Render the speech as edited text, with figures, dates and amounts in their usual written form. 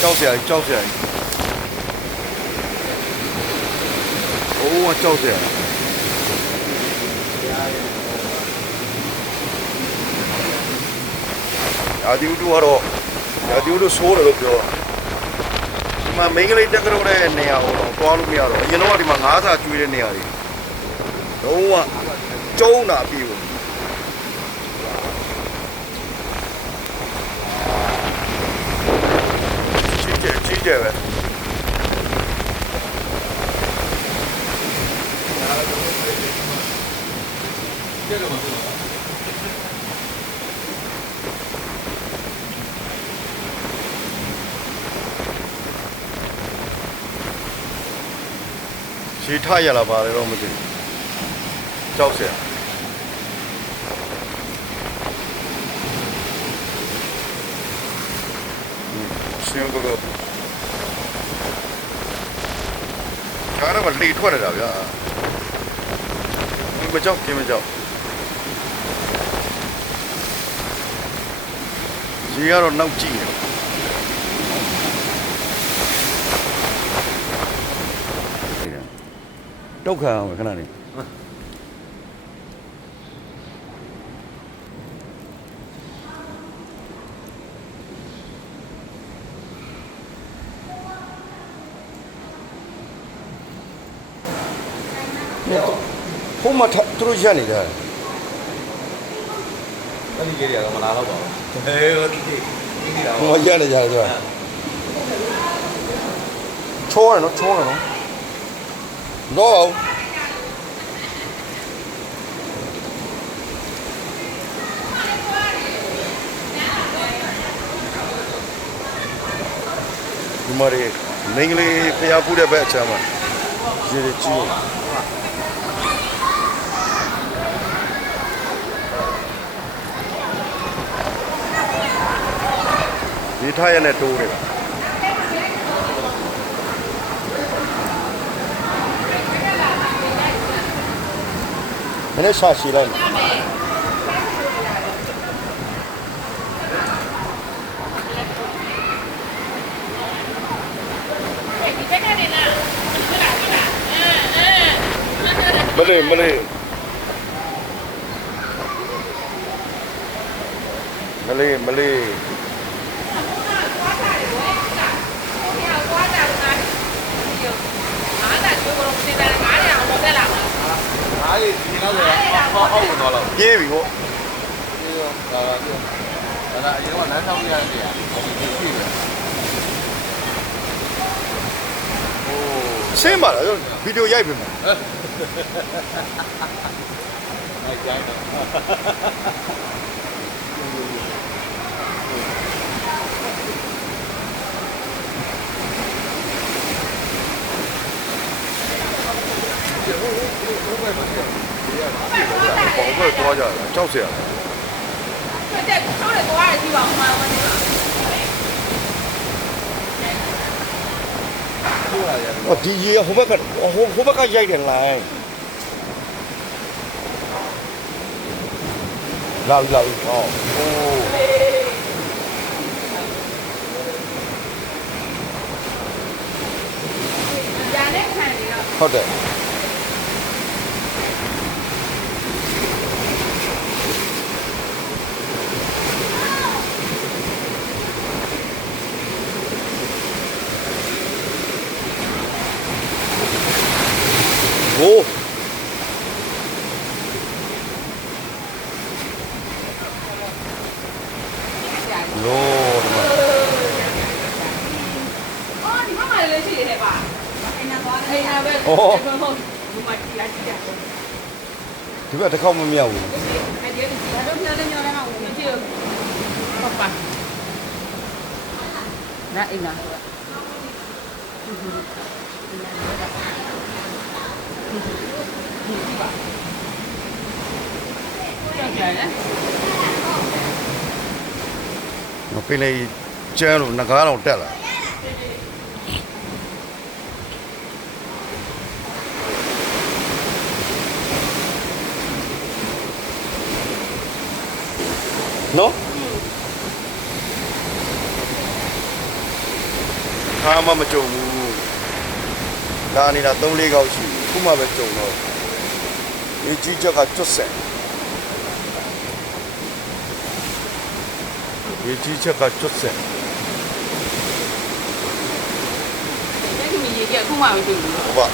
ကြောက်စရာကြီးကြောက်စရာကြီးအိုးကြောက်စရာရာဒီဥတုကတော့ရာဒီဥတုဆိုးတယ်လို့ပြောဒီမှာမင်္ဂလိတ်တက်ကြတော့တဲ့နေရာဟိုတော့သွားလို့မရတော့အရင်တော့ဒီမှာငါးစာကျွေးတဲ့နေရာတွေလုံးဝကျုံးတာပြီဘူးကြီးကျယ်ပဲရှည်ထရလာပါလေတော့မသိဘူးကြောက်စရာရှင်ဘကကားတော့လေထွက်နေတာဗျာမကြောက်ခင်မကြောက်ရေကတော့နောက်ကြည့်နေတောက်ခံအောင်ခဏနေဟိုမှာသူတို့ရက်နေကြတယ်အဲ့ဒီကြီးတွေကမလာတော့ပါဘူးဟဲ့ဟိုရက်နေကြတယ်ဆိုတာချောတယ်နော်ချောတယ်နော်ဒီမှာရေမင်္ဂလိဖျားဖူးတဲ့ဘက်အချမ်းမှာရေကြီးဒီထားရနဲ့တိုးတယ်မနေ့ရှာရှိလိုက်မလေးမလေးမလေးမလေးအားလေးဒီနောက်ဆိုဟောက်ဝင်သွားတော့ပြေးပြီပေါ့ပြေးတော့ဒါအရင်ကလမ်းထောက်ပြရတဲ့နေရာပြေးပြီဟိုရှင်းပါလားဗီဒီယိုရိုက်ပြီမှာအဲ့ကြိုင်းတော့ဘောဘယ်သွားကြလဲကြောက်စရာတက်ဆောက်တယ်သွားတယ်ဒီပါမှန်ပါနေအော်ဒီရေဟိုဘက်ကရိုက်တယ်လိုက်လာဟောအိုးညာနဲ့ခံနေတော့ဟုတ်တယ်โอ้โลဒီမှာအော်ဒီမှာလည်းရှိတယ်ပါအိမ်နာသွားတယ်အိမ်နာပဲဟုတ်ဒီမှာကြည့်လိုက်ကြည့်တယ်ဒီဘက်တစ်ခေါက်မမြောက်ဘူးအဲ့ဒီကတော့ပြောတယ်ညောင်းလည်းမဝင်ကြည့်ဟုတ်ပါနာအိမ်နာပင်လေကျန်းလို့ငကားတော့တက်လာနော် ခါမှမကြုံဘူးလာနေတာ3-4ခေါက်ရှိခုမှပဲကြုံတော့ဒီကြီးချက်ကကျွတ်ဆက်ဒီကြီးချက်ကကျွတ်ဆက် အဲ့ဒီမြေကြီးကအခုမှမတွေ့ဘူး ဟုတ်ပါ